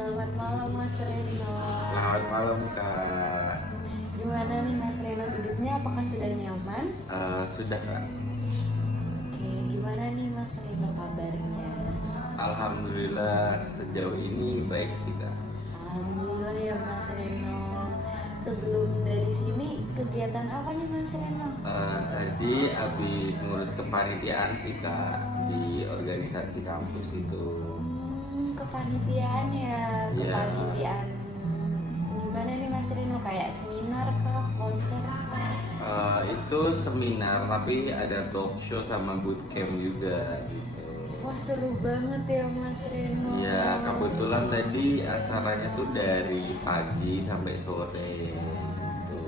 Selamat malam Mas Reno. Selamat malam Kak. Gimana nih Mas Reno hidupnya? Apakah sudah nyaman? Sudah Kak. Oke, gimana nih Mas Reno kabarnya? Alhamdulillah sejauh ini baik sih Kak. Alhamdulillah ya Mas Reno. Sebelum dari sini kegiatan apa nih Mas Reno? Tadi habis ngurus kepanitiaan sih Kak di organisasi kampus gitu. Kepanitiaan ya, Iya. kepanitiaan. Gimana nih Mas Reno? Kayak seminar kah, konser kah? Itu seminar tapi ada talk show sama bootcamp juga gitu. Wah seru banget ya Mas Reno. Ya kebetulan tadi acaranya tuh dari pagi sampai sore gitu.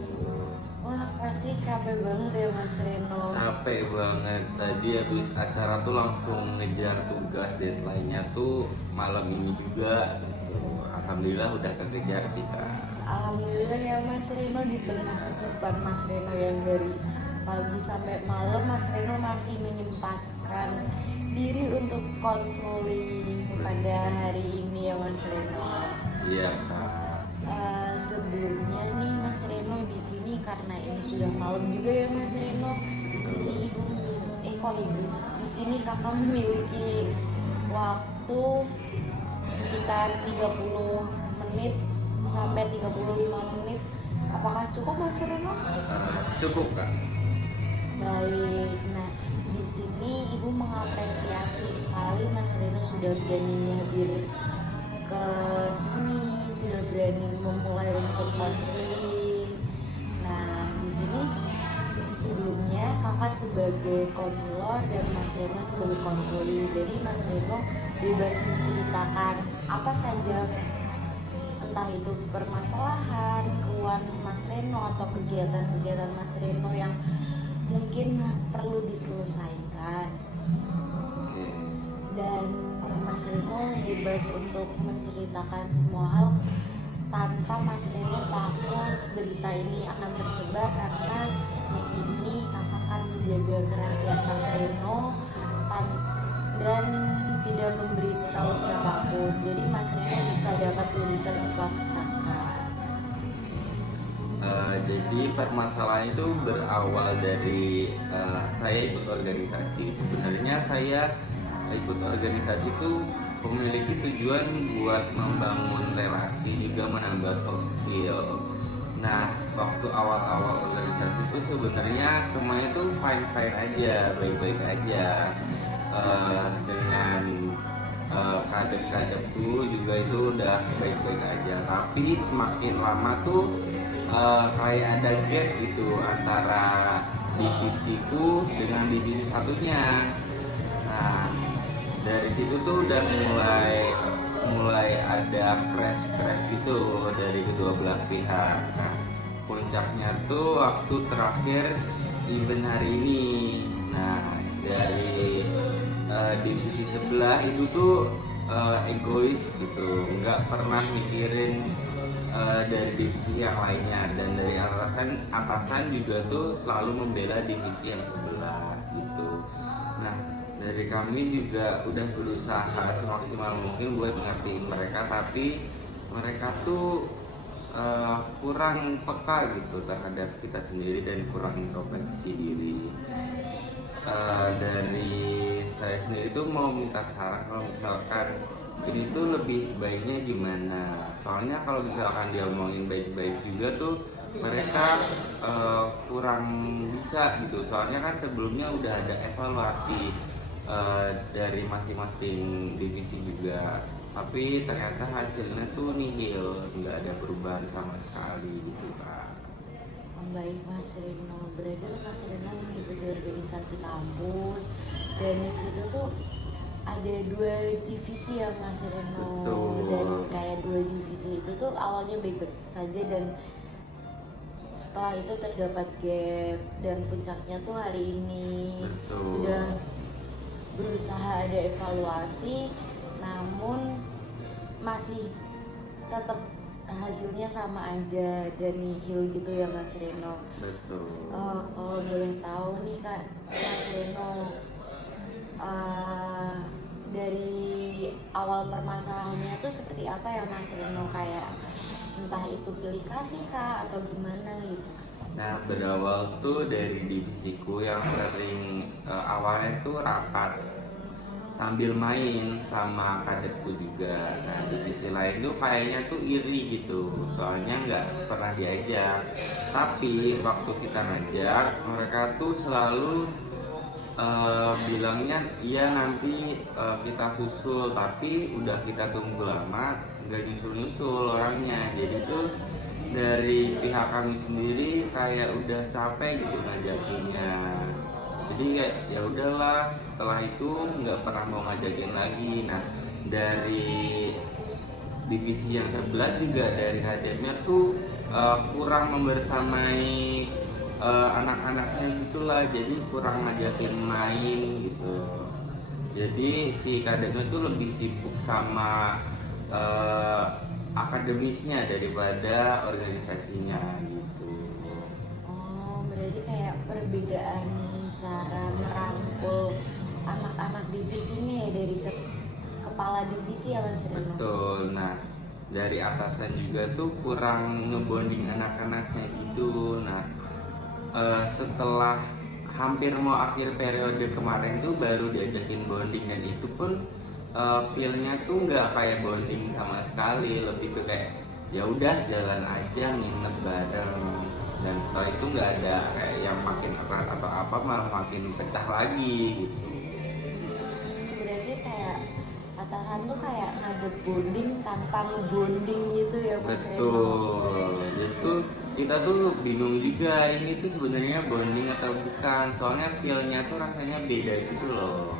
Wah pasti capek banget ya Mas Reno. Capek banget, tadi habis acara tuh langsung ngejar tugas, deadline-nya tuh malam ini juga gitu. Alhamdulillah udah kekejar sih Kak. Alhamdulillah ya Mas Reno, di tengah kesibukan Mas Reno yang dari pagi sampai malam, Mas Reno masih menyempatkan diri untuk konseling pada hari ini ya Mas Reno. Iya Kak. Sebelumnya nih Mas Reno, di sini karena ini sudah malam juga ya Mas Reno, di sini di sini kakak memiliki waktu sekitar 30 menit sampai 35 menit. Apakah cukup Mas Reno? Cukup Kak. Baik. Nah, di sini Ibu mengapresiasi sekali Mas Reno sudah berani hadir ke sini, sudah berani memulai untuk konseling. Nah, di sini sebelumnya kakak sebagai konselor dan Mas Reno sebagai konseli. Jadi Mas Reno bebas menceritakan apa saja, entah itu permasalahan, keluhan Mas Reno atau kegiatan-kegiatan Mas Reno yang mungkin perlu diselesaikan. Oke. Dan Mas Reno bebas untuk menceritakan semua hal tanpa Mas Reno takut berita ini akan tersebar, karena di sini kakak akan menjaga kerahasiaan Mas Reno dan tidak memberitahu siapapun. Jadi Mas Reno bisa dapat lebih terbuka kakak. Jadi permasalahan itu berawal dari saya ikut organisasi. Sebenarnya saya ikut organisasi itu memiliki tujuan buat membangun relasi, juga menambah soft skill. Nah, waktu awal-awal organisasi itu sebenarnya semuanya itu fine-fine aja, baik-baik aja. Dengan kader-kaderku juga itu udah baik-baik aja. Tapi semakin lama tuh kayak ada gap gitu antara divisiku dengan divisi satunya. Nah, dari situ tuh udah mulai ada crash gitu dari kedua belah pihak. Nah, puncaknya tuh waktu terakhir event hari ini. Nah, dari divisi sebelah itu tuh egois gitu, nggak pernah mikirin dari divisi yang lainnya, dan dari atasan juga tuh selalu membela divisi yang sebelah gitu. Nah, dari kami juga udah berusaha semaksimal mungkin buat ngertiin mereka, tapi mereka tuh kurang peka gitu terhadap kita sendiri dan kurang introspeksi diri. Dari saya sendiri tuh mau minta saran, kalau misalkan ini tuh lebih baiknya gimana. Soalnya kalau misalkan dia ngomongin baik-baik juga tuh mereka kurang bisa gitu. Soalnya kan sebelumnya udah ada evaluasi dari masing-masing divisi juga, tapi ternyata hasilnya tuh nihil, nggak ada perubahan sama sekali gitu Kak. Baik Mas Reno, berarti Mas Reno mengikuti organisasi kampus, dan di situ tuh ada 2 divisi ya Mas Reno. Betul. Dan kayak 2 divisi itu tuh awalnya baik-baik saja, dan setelah itu terdapat gap, dan puncaknya tuh hari ini. Betul. Sudah berusaha ada evaluasi, namun masih tetap hasilnya sama aja dan nihil gitu ya Mas Reno. Betul. Kalau boleh tahu nih Kak Mas Reno, dari awal permasalahannya tuh seperti apa ya Mas Reno, kayak entah itu pilih kasih kah atau gimana gitu. Nah, berawal tuh dari divisiku yang sering awalnya tuh rapat sambil main sama kadetku juga. Nah, divisi lain tuh kayaknya tuh iri gitu, soalnya nggak pernah diajak. Tapi waktu kita ngajak, mereka tuh selalu bilangnya iya nanti kita susul, tapi udah kita tunggu lama nggak nyusul-nyusul orangnya. Jadi tuh dari pihak kami sendiri kayak udah capek gitu ngajakinnya. Jadi kayak ya udahlah, setelah itu nggak pernah mau ngajakin lagi. Nah, dari divisi yang sebelah juga dari hadapnya tuh kurang membersamai anak-anaknya gitulah, jadi kurang ngajakin main gitu. Jadi si kadepnya tuh lebih sibuk sama akademisnya daripada organisasinya gitu. Oh, berarti kayak perbedaan cara merangkul anak-anak divisinya ya dari kepala divisi ya Mas Reno? Betul. Nah, dari atasan juga tuh kurang ngebonding anak-anaknya gitu. Nah, setelah hampir mau akhir periode kemarin tuh baru diajakin bonding, dan itu pun feel-nya tuh nggak kayak bonding sama sekali, lebih ke kayak ya udah jalan aja nginep bareng, dan setelah itu nggak ada kayak yang makin erat atau apa, malah makin pecah lagi gitu. Berarti kayak atasan tuh kayak ngajak bonding tanpa ngebonding gitu ya Mas Reno? Betul. Itu kita tuh bingung juga ini tuh sebenarnya bonding atau bukan, soalnya feel-nya tuh rasanya beda gitu loh.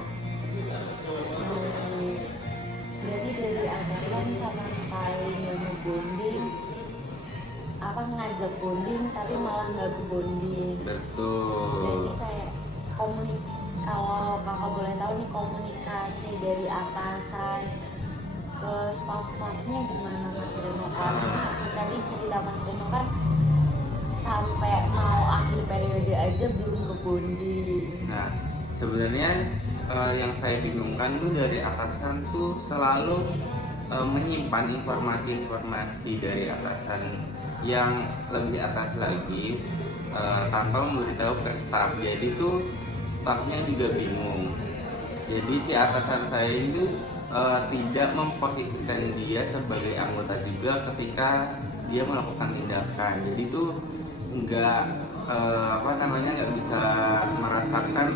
Berarti dari atasan sama sekali nggak mau bonding, apa ngajak bonding tapi malah nggak bonding. Betul. Berarti kayak kalau kakak boleh tahu nih, komunikasi dari atasan ke staff-staffnya gimana Mas Reno? Karena tadi cerita Mas Reno kan sampai mau akhir periode aja belum ke bonding. Nah, sebenarnya yang saya bingungkan tuh dari atasan tuh selalu menyimpan informasi-informasi dari atasan yang lebih atas lagi tanpa memberitahu ke staf. Jadi tuh stafnya juga bingung. Jadi si atasan saya itu tidak memposisikan dia sebagai anggota juga ketika dia melakukan tindakan. Jadi tuh nggak nggak bisa merasakan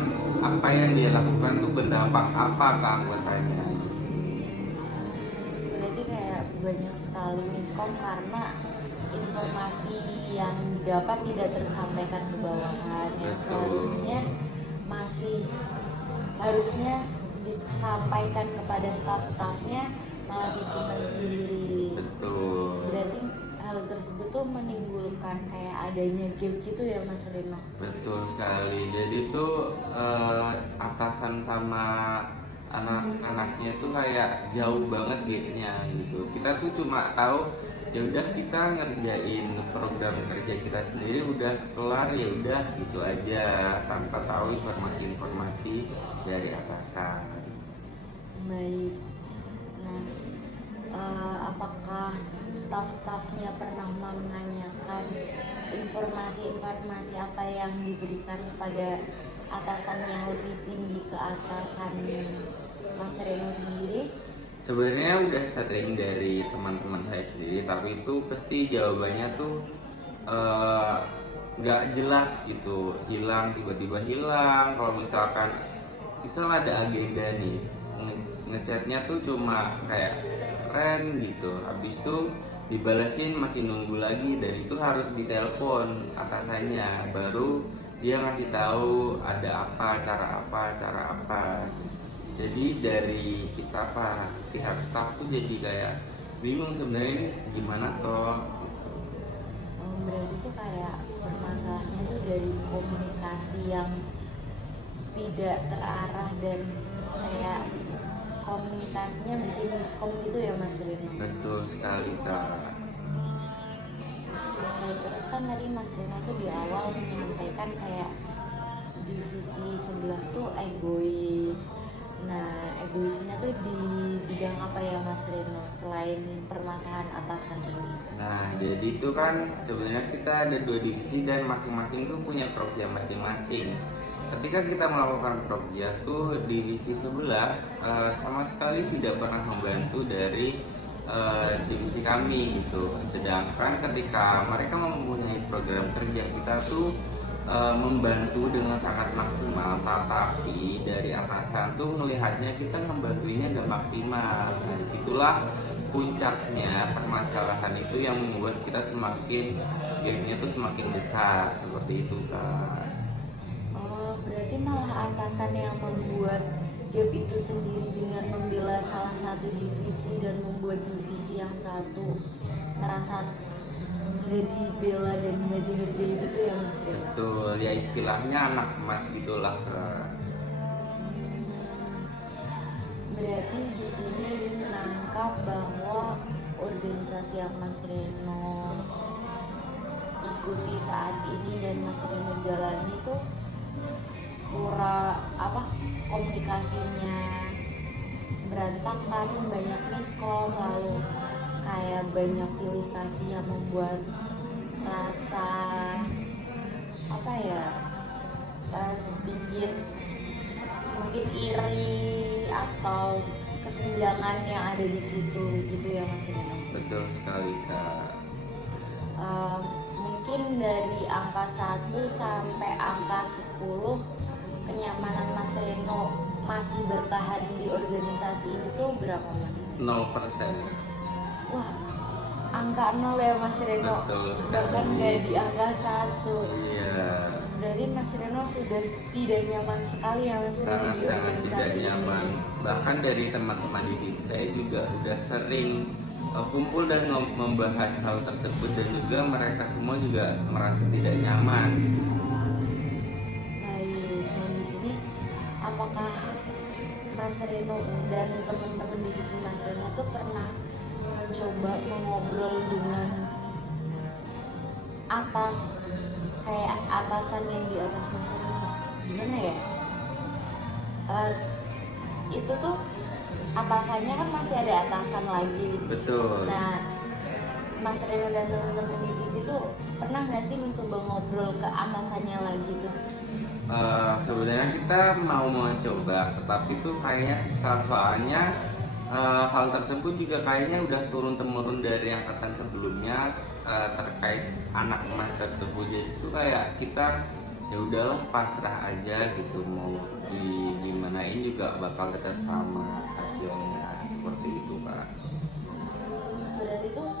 apa yang dia lakukan tuh berdampak apa ke anggotanya. Berarti kayak banyak sekali miskom karena informasi yang didapat tidak tersampaikan ke bawahan, yang seharusnya harusnya disampaikan kepada staf-stafnya malah disimpan sendiri. Betul. Berarti hal tersebut tuh menimbulkan kayak adanya gap gitu ya Mas Reno? Betul sekali. Jadi tuh atasan sama anak-anaknya tuh kayak jauh banget gapnya gitu. Kita tuh cuma tahu ya udah kita ngerjain program kerja kita sendiri, udah kelar ya udah gitu aja, tanpa tahu informasi-informasi dari atasan. Baik. Nah, apakah staf-stafnya pernah menanyakan informasi-informasi apa yang diberikan kepada atasan yang lebih tinggi ke atasan Mas Reno sendiri? Sebenarnya udah sering dari teman-teman saya sendiri, tapi itu pasti jawabannya tuh nggak jelas gitu, tiba-tiba hilang. Kalau misalkan misal ada agenda nih, ngechatnya tuh cuma kayak keren gitu, habis itu dibalesin masih nunggu lagi, dan itu harus ditelepon atasannya baru dia ngasih tahu ada apa, cara apa. Jadi dari kita pihak staff tuh jadi kayak bingung sebenarnya ini gimana toh. Berarti tuh kayak permasalahannya tuh dari komunikasi yang tidak terarah dan kayak komunikasinya bikin miskom gitu ya Mas Reno? Betul sekali Kak. Terus kan tadi Mas Reno tuh di awal menyampaikan kayak divisi sebelah tuh egois, Nah, egoisnya tuh di bidang apa ya Mas Reno selain permasalahan atasan ini? Nah, jadi itu kan sebenarnya kita ada dua divisi dan masing-masing tuh punya program masing-masing. Ketika kita melakukan program tuh divisi sebelah sama sekali tidak pernah membantu dari divisi kami gitu. Sedangkan ketika mereka mempunyai program kerja kita tuh membantu dengan sangat maksimal, tetapi dari atasan tuh melihatnya kita membantunya gak maksimal. Nah, disitulah puncaknya permasalahan itu yang membuat kita semakin gapnya tuh semakin besar seperti itu Kak. Oh, berarti malah atasan yang membuat gap itu sendiri dengan membela salah satu divisi dan membuat divisi yang satu merasa gak dibela dan gak dihargai gitu ya Mas Reno? Betul, ya istilahnya anak emas gitulah Kak. Berarti di sini menangkap bahwa organisasi yang Mas Reno ikuti saat ini dan Mas Reno jalani itu kurang komunikasinya berantakan, banyak miskom, lalu kayak banyak pilih kasih yang membuat rasa sedikit mungkin iri atau kesenjangan yang ada di situ gitu ya Mas Reno. Betul sekali Kak. Mungkin dari angka 1 sampai angka 10 kenyamanan Mas Reno masih bertahan di organisasi ini tuh berapa Mas? 0%. Wah, angka 0 ya Mas Reno. Betul sekali. Bahkan nggak di angka 1. Iya. Berarti Mas Reno sudah tidak nyaman sekali ya Mas Reno di Sangat-sangat tidak organisasi nyaman. ini. Bahkan dari teman-teman didik saya juga udah sering kumpul dan membahas hal tersebut dan juga mereka semua juga merasa tidak nyaman. Baik, dan di sini apakah Mas Reno dan teman-teman divisi Mas Reno tuh pernah mencoba mengobrol dengan kayak atasan yang di atas Mas Reno? Gimana ya? Itu tuh atasannya kan masih ada atasan lagi. Betul. Nah, Mas Reno dan teman-teman divisi tuh pernah nggak sih mencoba ngobrol ke atasannya lagi tuh? Sebenarnya kita mau mencoba, tetapi tuh kayaknya susah soalnya hal tersebut juga kayaknya udah turun temurun dari angkatan sebelumnya terkait anak emas tersebut. Jadi itu kayak kita ya udahlah pasrah aja gitu, mau gimanain juga bakal tetap sama hasilnya seperti itu Pak. Berarti tuh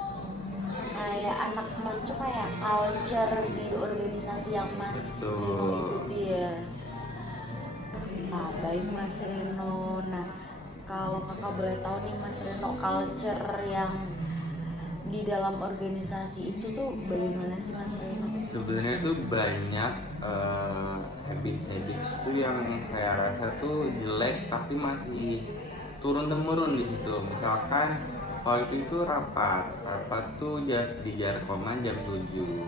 kayak anak emas tuh kayak culture di organisasi yang Mas Betul. Reno ikuti ya. Nah, baik Mas Reno. Nah, kalau kakak boleh tahu nih Mas Reno, culture yang di dalam organisasi itu tuh bagaimana sih Mas Reno? Sebenarnya itu banyak habits itu yang saya rasa tuh jelek tapi masih turun temurun di situ. Misalkan waktu itu rapat tuh di Jarkoman jam 7.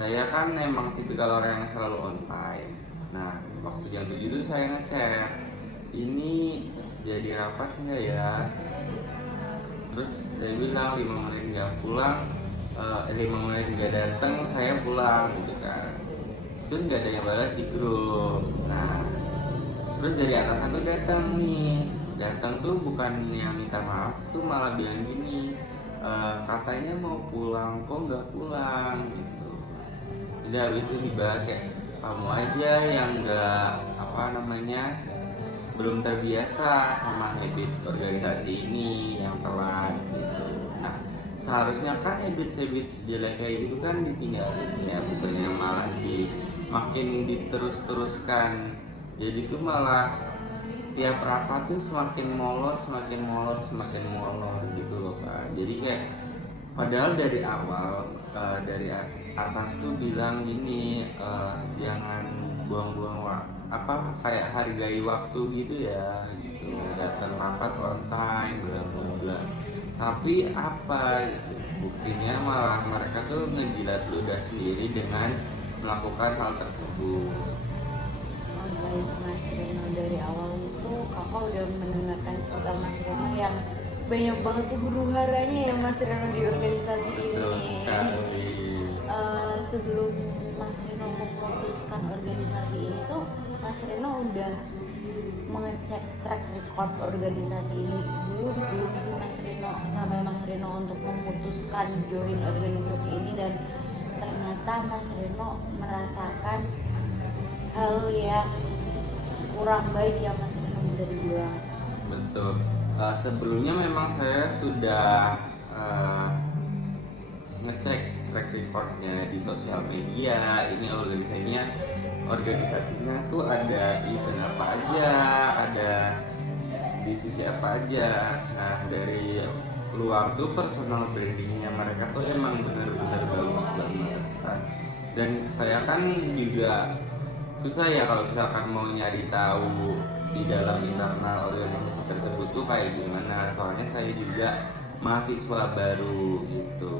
Saya kan memang tipikal orang yang selalu on time. Nah, waktu jam 7 itu saya ngecek, ini jadi rapat nggak ya? Terus saya bilang 5 menit nggak pulang, 5 menit nggak datang, saya pulang gitu kan. Terus nggak ada yang balas di grup. Nah, terus dari atasan tuh datang tuh bukan yang minta maaf, tuh malah bilang gini, katanya mau pulang kok nggak pulang gitu. Udah habis itu dibahas kayak kamu aja yang nggak belum terbiasa sama habits organisasi ini yang telat gitu. Nah, seharusnya kan habits jelek kayak gitu kan ditinggalin ya, bukannya malah makin diterus-teruskan. Jadi tuh malah tiap rapat tuh semakin molor gitu loh Pak. Jadi kayak padahal dari awal dari atas tuh bilang gini, jangan buang-buang kayak hargai waktu gitu ya gitu, datang rapat on time bla bla bla. Tapi apa gitu, buktinya malah mereka tuh ngejilat ludah sendiri dengan melakukan hal tersebut. Oh, baik Mas Reno, dari awal itu kakak udah mendengarkan cerita Mas Reno yang banyak banget tuh huru haranya ya Mas Reno di organisasi Betul ini. sekali. Sebelum Mas Reno memutuskan organisasi ini tuh Mas Reno udah mengecek track record organisasi ini dulu belum sih Mas Reno, sampai Mas Reno untuk memutuskan join organisasi ini, dan ternyata Mas Reno merasakan hal yang kurang baik ya Mas Reno, bisa dibilang. Betul. Sebelumnya memang saya sudah ngecek track recordnya di sosial media. Ini organisasinya tuh ada event apa aja, ada divisi apa aja. Nah, dari luar tuh personal brandingnya mereka tuh emang benar-benar bagus banget. Dan saya kan juga susah ya kalau misalkan mau nyari tahu di dalam internal organisasi tersebut tuh kayak gimana, soalnya saya juga mahasiswa baru gitu.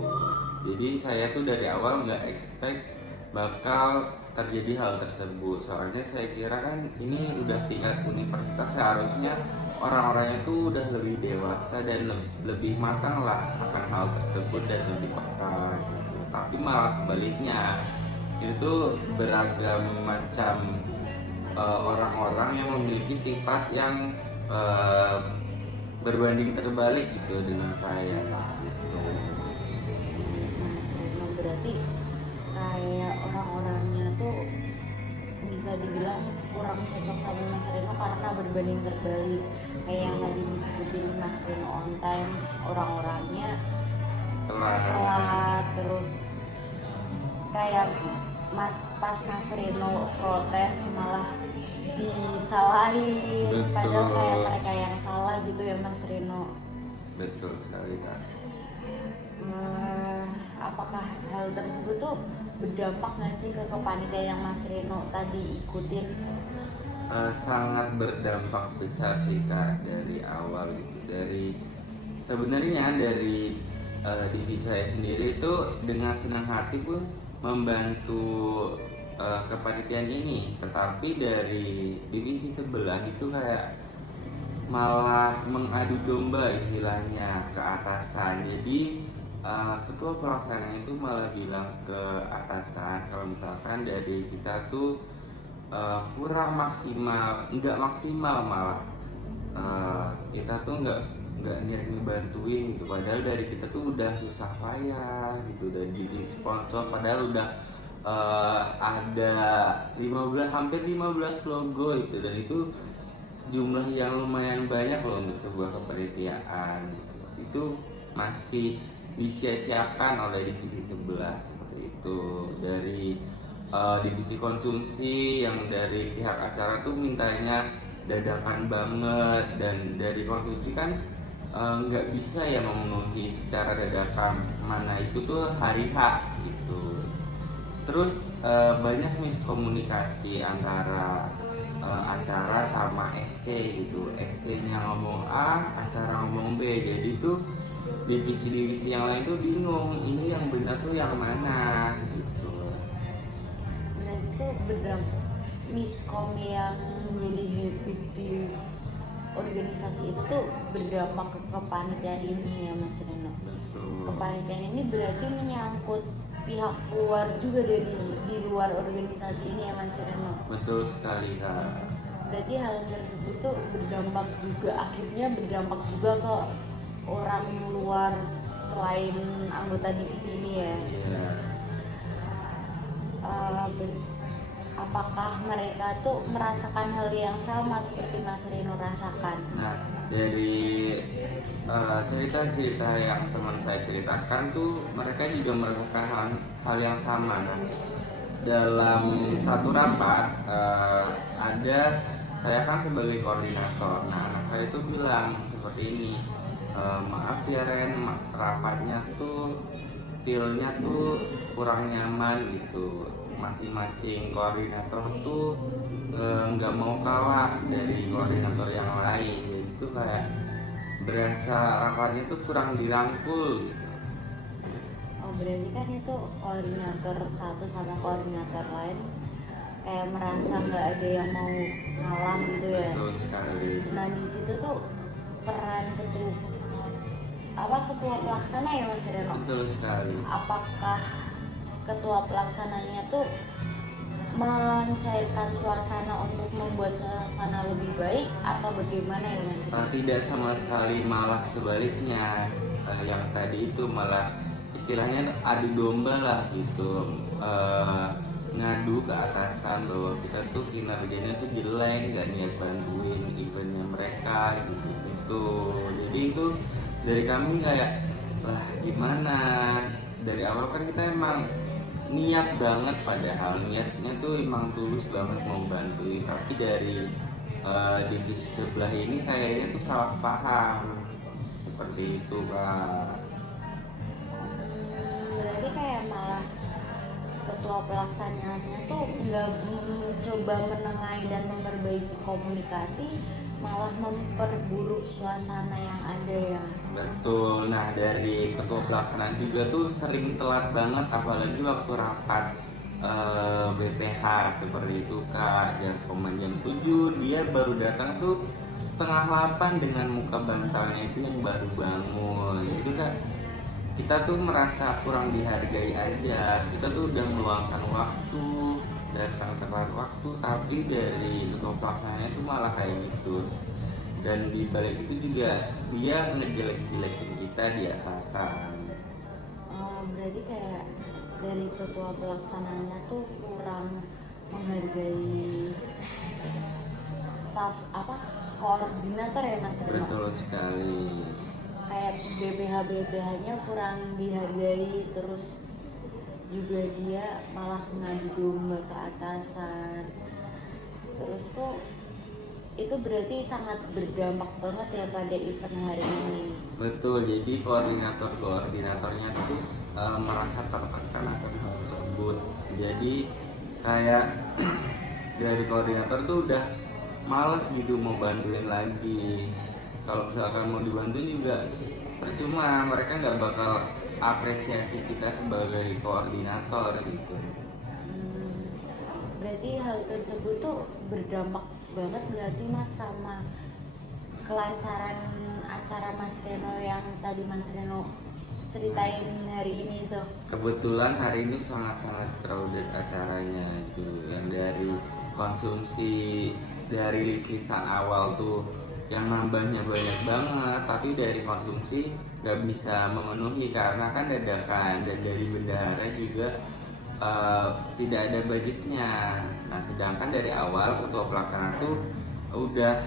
Jadi saya tuh dari awal nggak expect bakal terjadi hal tersebut, soalnya saya kira kan ini udah tingkat universitas, seharusnya orang-orangnya tuh udah lebih dewasa dan lebih matang lah akan hal tersebut dan lebih peka gitu. Tapi malah sebaliknya, itu beragam macam orang-orang yang memiliki sifat yang berbanding terbalik gitu dengan saya gitu. Mas Reno, berarti kayak orang-orangnya tuh bisa dibilang kurang cocok sama Mas Reno karena berbanding terbalik, kayak yang tadi disebutin Mas Reno on time, orang-orangnya telat, terus kayak pas Mas Reno protes malah disalahin. Betul. Padahal kayak mereka yang salah gitu ya Mas Reno. Betul sekali Kak. Apakah hal tersebut tuh berdampak nggak sih ke kepanitiaan yang Mas Reno tadi ikutin? Sangat berdampak besar sih Kak, dari awal gitu. Sebenarnya dari divisi saya sendiri itu dengan senang hati pun membantu kepanitiaan ini, tetapi dari divisi sebelah itu kayak malah mengadu domba istilahnya ke atasan. Jadi ketua pelaksana itu malah bilang ke atasan kalau misalkan dari kita tuh kurang maksimal, nggak maksimal malah kita tuh nggak ngebantuin gitu, padahal dari kita tuh udah susah payah gitu, udah jadi sponsor, padahal udah ada hampir 15 logo itu, dan itu jumlah yang lumayan banyak loh untuk sebuah kepanitiaan gitu. Itu masih disia-siakan oleh divisi sebelah seperti itu. Dari divisi konsumsi yang dari pihak acara tuh mintanya dadakan banget, dan dari konsumsi kan nggak bisa ya memenuhi secara dadakan, mana itu tuh hari H gitu. Terus banyak miskomunikasi antara acara sama SC gitu. SC-nya ngomong A, acara ngomong B. Jadi tuh divisi-divisi yang lain tuh bingung, ini yang benar tuh yang mana gitu. Nah itu beneran miskom yang jadi habit di organisasi itu tuh berdampak ke kepanitiaan ini ya Mas Reno. Kepanitiaan ini berarti menyangkut pihak luar juga dari di luar organisasi ini ya Mas Reno. Betul sekali Kak. Berarti hal tersebut tuh berdampak juga, akhirnya berdampak juga ke orang luar selain anggota divisi ini ya. Iya. Apakah mereka tuh merasakan hal yang sama seperti Mas Reno rasakan? Nah, dari cerita-cerita yang teman saya ceritakan tuh, mereka juga merasakan hal yang sama. Nah, dalam satu rapat saya kan sebagai koordinator. Nah, anak saya itu bilang seperti ini, maaf ya Ren, rapatnya tuh feel-nya tuh kurang nyaman gitu. Masing-masing koordinator tuh nggak mau kalah dari koordinator yang lain. Itu kayak berasa rapatnya tuh kurang dirangkul gitu. Oh berarti kan itu koordinator satu sama koordinator lain kayak merasa nggak ada yang mau ngalah gitu ya. Betul sekali. Nah di situ tuh peran ketua pelaksana ya Mas Reno. Betul sekali. Apakah ketua pelaksananya tuh mencairkan suasana untuk membuat suasana lebih baik atau bagaimana ya Mas Reno? Tidak sama sekali, malah sebaliknya. Yang tadi itu malah istilahnya adu domba lah gitu. Ngadu ke atasan bahwa kita tuh kinerjanya tuh jelek, gak niat bantuin eventnya mereka gitu. Jadi itu dari kami kayak lah gimana, dari awal kan kita emang niat banget, padahal niatnya tuh emang tulus banget mau bantuin, tapi dari divisi sebelah ini kayaknya tuh salah paham seperti itu Kak. Berarti kayak malah ketua pelaksananya tuh nggak mencoba menengahi dan memperbaiki komunikasi, malah memperburuk suasana yang ada ya. Betul. Nah dari ketua pelaksanaan juga tuh sering telat banget, apalagi waktu rapat BPH seperti itu Kak. Jam 7 dia baru datang tuh setengah 8 dengan muka bantalnya itu yang baru bangun. Itu Kak, kita tuh merasa kurang dihargai aja. Kita tuh udah meluangkan waktu, datang tepat waktu, tapi dari ketua pelaksananya itu malah kayak gitu. Dan di balik itu juga dia ngejelek-jelekin kita di atasan. Berarti kayak dari ketua pelaksananya tuh kurang menghargai staff koordinator ya Mas Reno? Betul sekali. Kayak BPH-nya kurang dihargai, terus juga dia malah mengadu domba ke atasan. Terus tuh itu berarti sangat berdampak banget ya pada event hari ini. Betul, jadi koordinatornya terus merasa tertekan akan hal tersebut. Jadi kayak dari koordinator tuh udah males gitu mau bantuin lagi. Kalau misalkan mau dibantuin juga percuma, mereka nggak bakal apresiasi kita sebagai koordinator gitu. Berarti hal tersebut tuh berdampak banget gak sih Mas sama kelancaran acara Mas Reno yang tadi Mas Reno ceritain hari ini tuh? Kebetulan hari ini sangat-sangat crowded acaranya itu, yang dari konsumsi dari lisan awal tuh yang nambahnya banyak banget, tapi dari konsumsi nggak bisa memenuhi karena kan dadakan, dan dari bendahara juga tidak ada budgetnya. Nah sedangkan dari awal ketua pelaksana tuh udah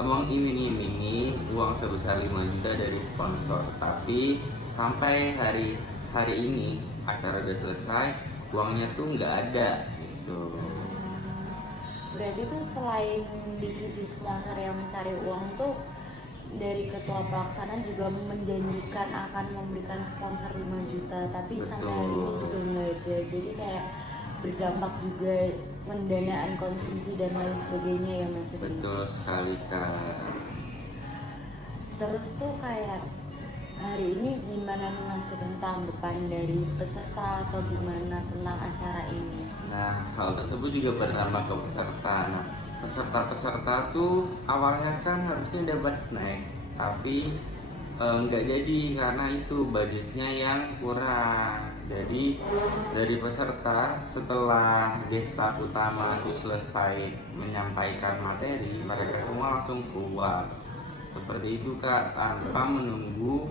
mengiming-imingi uang sebesar 5 juta dari sponsor, tapi sampai hari ini acara udah selesai, uangnya tuh nggak ada gitu. Berarti tuh selain divisi sponsor yang mencari uang tuh, dari ketua pelaksana juga menjanjikan akan memberikan sponsor 5 juta, tapi sampai hari ini juga nggak ada. Jadi kayak berdampak juga pendanaan konsumsi dan lain sebagainya ya Mas. Betul sekali Kak. Terus tuh kayak hari ini gimana nih Mas tentang depan dari peserta atau gimana tentang acara ini? Nah hal tersebut juga berdampak ke peserta. Nah peserta tuh awalnya kan harusnya dapat snack, tapi nggak jadi karena itu budgetnya yang kurang. Jadi dari peserta setelah gesta utama itu selesai menyampaikan materi, mereka semua langsung keluar seperti itu Kak, tanpa menunggu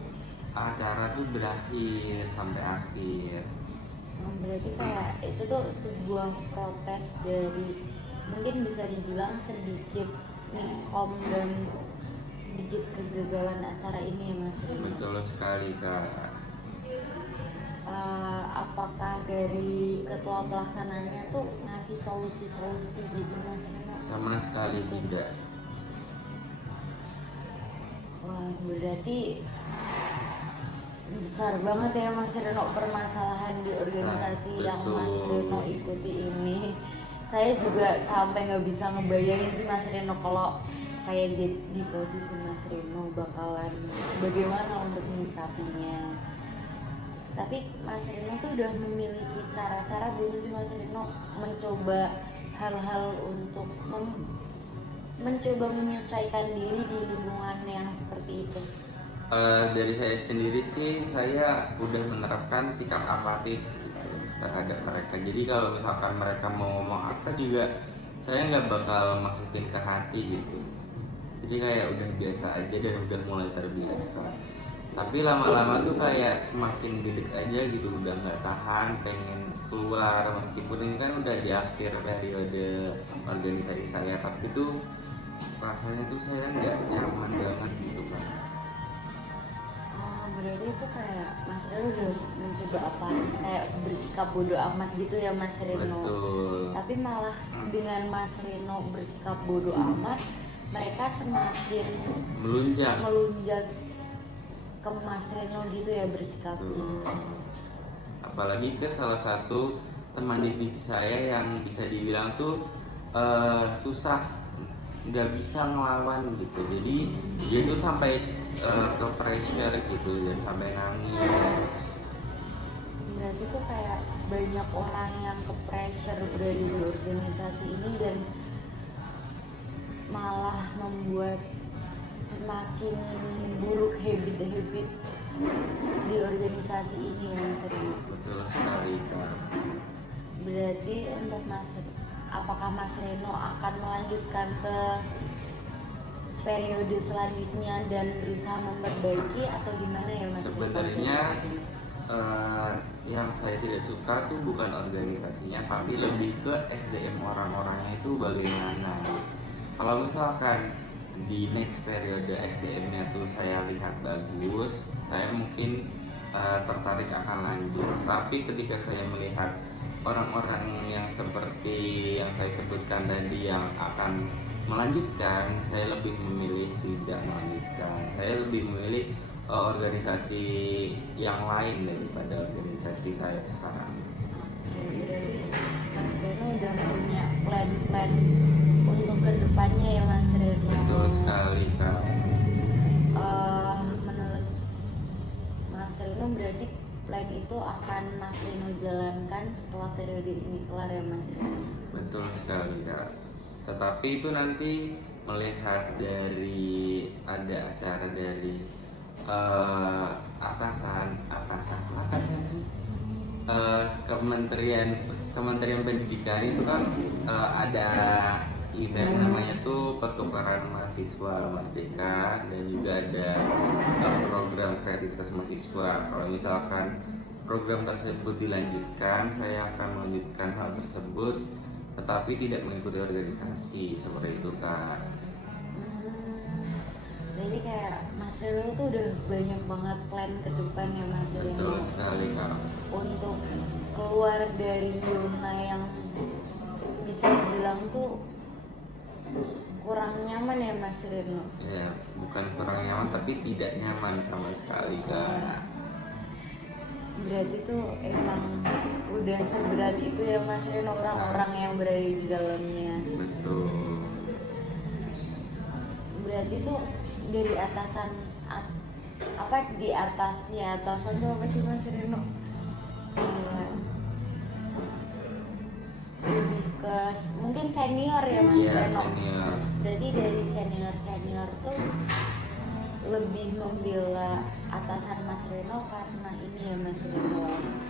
acara tuh berakhir sampai akhir. Berarti kayak itu tuh sebuah protes dari, mungkin bisa dibilang sedikit miskom dan sedikit kegagalan acara ini ya Mas Rino. Betul sekali Kak. Apakah dari ketua pelaksananya tuh ngasih solusi-solusi gitu Mas Rino? Sama sekali tidak. Wah berarti besar banget ya Mas Reno permasalahan di organisasi yang Mas Reno ikuti ini. Saya juga sampai nggak bisa ngebayangin sih Mas Reno kalau saya di posisi Mas Reno bakalan bagaimana untuk menyikapinya. Tapi Mas Reno tuh udah memiliki cara-cara belum sih Mas Reno mencoba hal-hal untuk mencoba menyesuaikan diri di lingkungan yang seperti itu? Dari saya sendiri sih, saya udah menerapkan sikap apatis gitu terhadap mereka. Jadi kalau misalkan mereka mau ngomong apa juga, saya nggak bakal masukin ke hati gitu. Jadi kayak udah biasa aja dan udah mulai terbiasa. Tapi lama-lama tuh kayak semakin gede aja gitu, udah nggak tahan, pengen keluar. Meskipun ini kan udah di akhir periode organisasi saya, tapi tuh rasanya tuh saya nggak nyaman banget gitu kan. Berarti itu kayak Mas Reno udah mencoba apa kayak bersikap bodoh amat gitu ya Mas Reno. Betul. Tapi malah dengan Mas Reno bersikap bodoh amat, mereka semakin melunjak ke Mas Reno gitu ya bersikapnya. Apalagi ke salah satu teman divisi saya yang bisa dibilang tuh susah, nggak bisa ngelawan gitu. Jadi dia tuh sampai ke pressure gitu dan sampai nangis. Berarti tuh kayak banyak orang yang ke pressure berada di organisasi ini dan malah membuat semakin buruk habit-habit di organisasi ini ya Mas Reno. Betul sekali Kak. Berarti untuk apakah Mas Reno akan melanjutkan ke periode selanjutnya dan berusaha memperbaiki atau gimana ya Mas? Sebenarnya yang saya tidak suka tuh bukan organisasinya, tapi lebih ke SDM orang-orangnya itu bagaimana. Kalau misalkan di next periode SDM-nya tuh saya lihat bagus, saya mungkin tertarik akan lanjut. Tapi ketika saya melihat orang-orang yang seperti yang saya sebutkan tadi yang akan melanjutkan, saya lebih memilih tidak melanjutkan. Saya lebih memilih organisasi yang lain daripada organisasi saya sekarang. Jadi Mas Reno udah punya plan-plan untuk kedepannya ya Mas Reno. Betul sekali Kak. Menurut Mas Reno berarti plan itu akan Mas Reno jalankan setelah periode ini kelar ya Mas Reno? Betul sekali Kak. Tetapi itu nanti melihat dari ada acara dari atasan sih, Kementerian Pendidikan itu kan ada event namanya tuh pertukaran mahasiswa merdeka, dan juga ada program kreativitas mahasiswa. Kalau misalkan program tersebut dilanjutkan, saya akan melanjutkan hal tersebut, tetapi tidak mengikuti organisasi seperti itu Kak. Jadi kayak Mas Reno tuh udah banyak banget plan ke depan ya Mas Reno. Betul sekali Kak. Untuk keluar dari zona yang bisa dibilang tuh kurang nyaman ya Mas Reno. Ya, bukan kurang nyaman tapi tidak nyaman sama sekali Kak. Berarti tuh emang udah seberat itu ya Mas Reno orang-orang yang berada di dalamnya. Betul. Berarti tuh dari atasan apa di atasnya atasan tuh apa sih Mas Reno? Lebih ke mungkin senior ya Mas Iya, Reno. senior. Berarti dari senior tuh lebih membela atasan Mas Reno karena ini ya Mas Reno,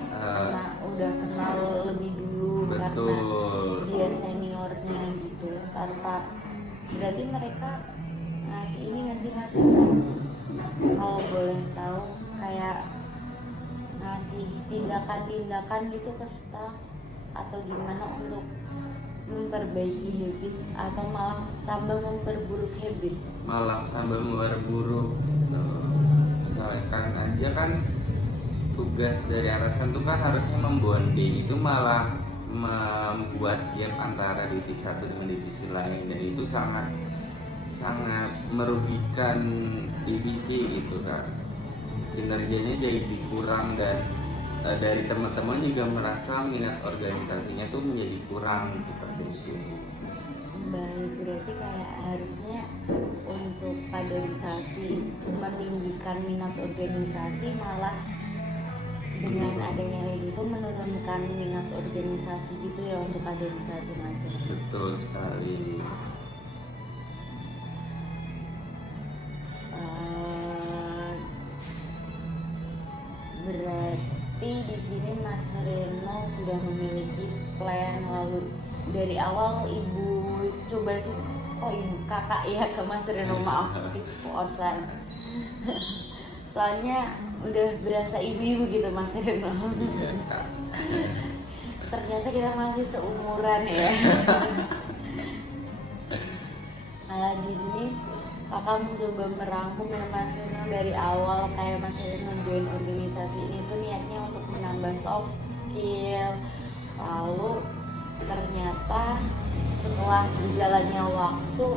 karena udah kenal lebih dulu. Betul. Karena dia seniornya gitu, tanpa berarti mereka ngasih ini ngasih Mas Reno, kalau boleh tahu kayak ngasih tindakan-tindakan gitu ke staff atau gimana untuk memperbaiki habit atau malah tambah memperburuk habit? Malah tambah memperburuk. Misalkan aja kan tugas dari atasan itu kan harusnya membonding, itu malah membuat gap antara divisi satu dengan divisi lain, dan itu sangat merugikan divisi itu kan. Kinerjanya jadi kurang, dan dari teman-teman juga merasa minat organisasinya tuh menjadi kurang seperti itu. Baik, berarti kayak harusnya untuk kaderisasi meninggikan minat organisasi, malah dengan adanya kayak gitu menurunkan minat organisasi gitu ya untuk kaderisasi Mas. Betul sekali. Berarti di sini Mas Reno sudah memiliki plan, lalu dari awal ibu coba sih, ibu kakak ya ke Mas Reno, maaf keceplosan. Soalnya udah berasa ibu-ibu gitu Mas Reno. Iya, Kak. Ternyata kita masih seumuran ya. Nah di sini kakak mencoba merangkum ya Mas Reno dari awal, kayak Mas Reno join organisasi ini tuh niatnya untuk menambah soft skill. Lalu ternyata setelah berjalannya waktu,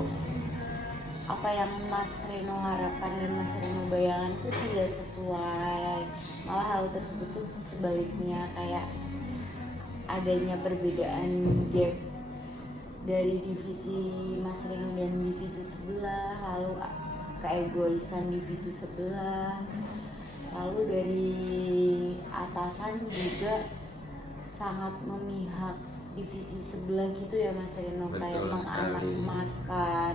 apa yang Mas Reno harapkan dan Mas Reno bayangkan itu tidak sesuai. Malah hal tersebut tuh sebaliknya, kayak adanya perbedaan gap dari divisi Mas Reno dan divisi sebelah, lalu keegoisan divisi sebelah, lalu dari atasan juga sangat memihak divisi sebelah gitu ya Mas Reno, kayak menganak-emaskan,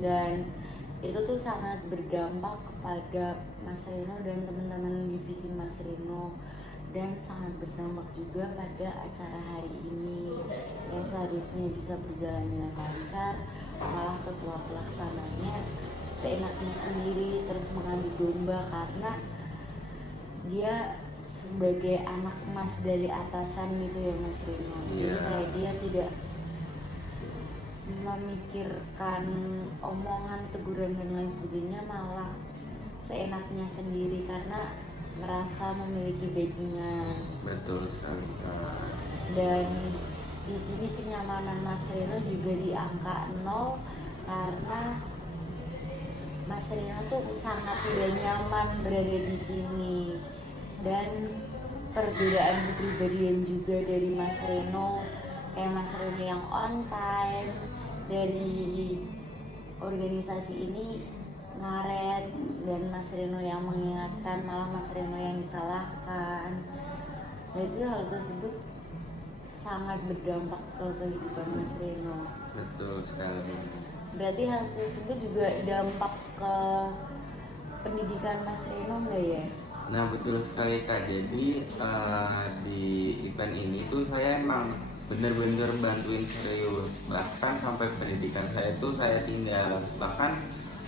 dan itu tuh sangat berdampak kepada Mas Reno dan teman-teman divisi Mas Reno, dan sangat berdampak juga pada acara hari ini yang seharusnya bisa berjalan dengan lancar, malah ketua pelaksananya seenaknya sendiri terus mengadu domba karena dia sebagai anak emas dari atasan gitu ya Mas Rino. Jadi kayak dia tidak memikirkan omongan, teguran dan lain sebagainya, malah seenaknya sendiri karena merasa memiliki backingan. Betul sekali, Kak. Dan di sini kenyamanan Mas Reno juga di angka 0 karena Mas Reno tuh sangat tidak nyaman berada di sini, dan perbedaan kepribadian juga dari Mas Reno, kayak Mas Reno yang on time dari organisasi ini ngaret, dan Mas Reno yang mengingatkan malah Mas Reno yang disalahkan. Dan itu hal tersebut sangat berdampak ke kehidupan Mas Reno. Betul sekali. Berarti hal tersebut juga dampak ke pendidikan Mas Reno enggak ya? Nah betul sekali Kak, jadi di event ini tuh saya emang bener-bener bantuin serius, bahkan sampai pendidikan saya tuh saya tinggal. Bahkan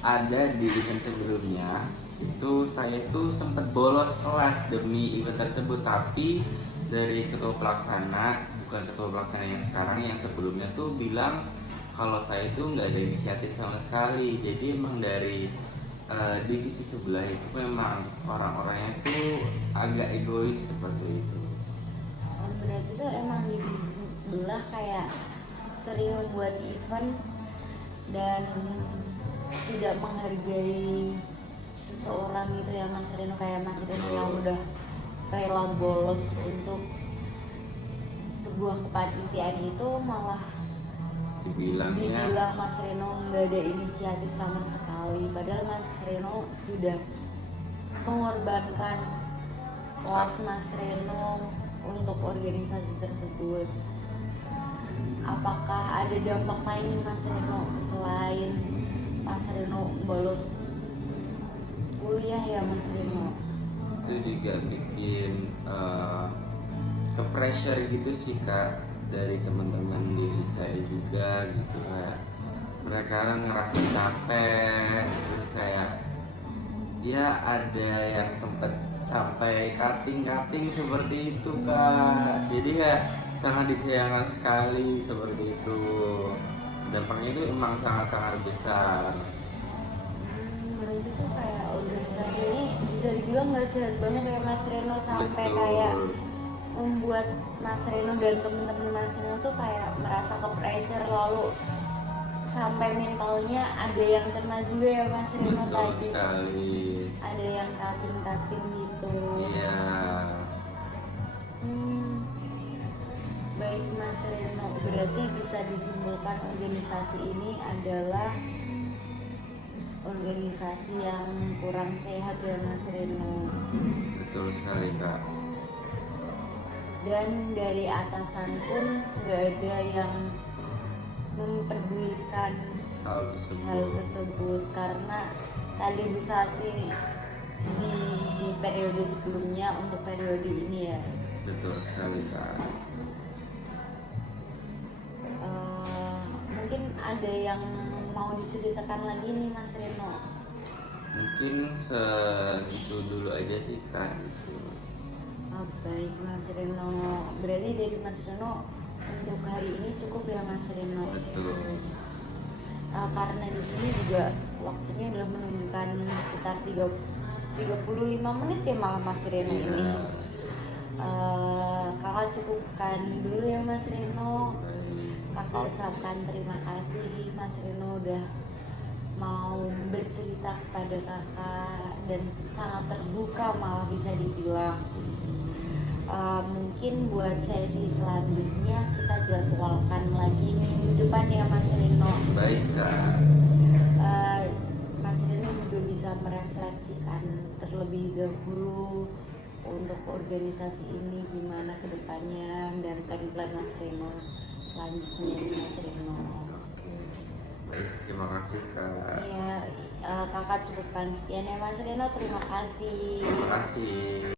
ada di event sebelumnya itu saya tuh sempat bolos kelas demi event tersebut, tapi dari ketua pelaksana, bukan ketua pelaksana yang sekarang, yang sebelumnya tuh bilang kalau saya tuh nggak ada inisiatif sama sekali. Jadi emang dari divisi sebelah itu memang orang-orangnya tuh agak egois seperti itu. Berarti tuh emang divisi sebelah kayak sering membuat event dan tidak menghargai seseorang gitu ya Mas Reno, kayak Mas Reno yang udah rela bolos untuk sebuah kepanitiaan itu malah Dibilang Mas Reno nggak ada inisiatif sama sekali, padahal Mas Reno sudah mengorbankan kelas Mas Reno untuk organisasi tersebut. Apakah ada dampak lain Mas Reno selain Mas Reno bolos kuliah ya Mas Reno? Itu juga bikin ke pressure gitu sih Kak, dari teman-teman diri saya juga gitu, kayak mereka ngerasa capek, terus kayak ya ada yang sempet sampai cutting seperti itu Kak. Jadi kayak sangat disayangkan sekali seperti itu. Dampaknya itu emang sangat-sangat besar. Berarti tuh kayak organisasi ini bisa dibilang nggak sehat banget ya Mas Reno, sampai Betul. kayak membuat Mas Reno dan teman-teman Mas Reno tuh kayak merasa ke pressure, lalu sampai mentalnya ada yang kena juga ya Mas Reno. Betul tadi sekali. ada yang cutting gitu. Iya. Baik Mas Reno, berarti bisa disimpulkan organisasi ini adalah organisasi yang kurang sehat ya Mas Reno. Betul sekali Kak. dan dari atasan pun nggak ada yang memperdulikan hal hal tersebut. tersebut karena kaderisasi di periode sebelumnya untuk periode ini ya. Betul sekali Kak. Mungkin ada yang mau diceritakan lagi nih Mas Reno. Mungkin segitu dulu aja sih Kak. Baik Mas Reno, berarti dari Mas Reno untuk hari ini cukup ya Mas Reno. Betul. Karena di sini juga waktunya udah menunjukkan sekitar 35 menit ya malah Mas Reno ini. Kakak cukupkan dulu ya Mas Reno. Kakak ucapkan terima kasih Mas Reno udah mau bercerita kepada kakak dan sangat terbuka malah bisa dibilang. Mungkin buat sesi selanjutnya kita jadwalkan lagi minggu depan ya Mas Reno. Baik Kak. Mas Reno juga bisa merefleksikan terlebih dahulu untuk organisasi ini gimana kedepannya dan plan Mas Reno selanjutnya Mas Reno. Oke. Baik, terima kasih Kak. Ya, kakak cukupkan sekian ya Mas Reno. Terima kasih. Terima kasih.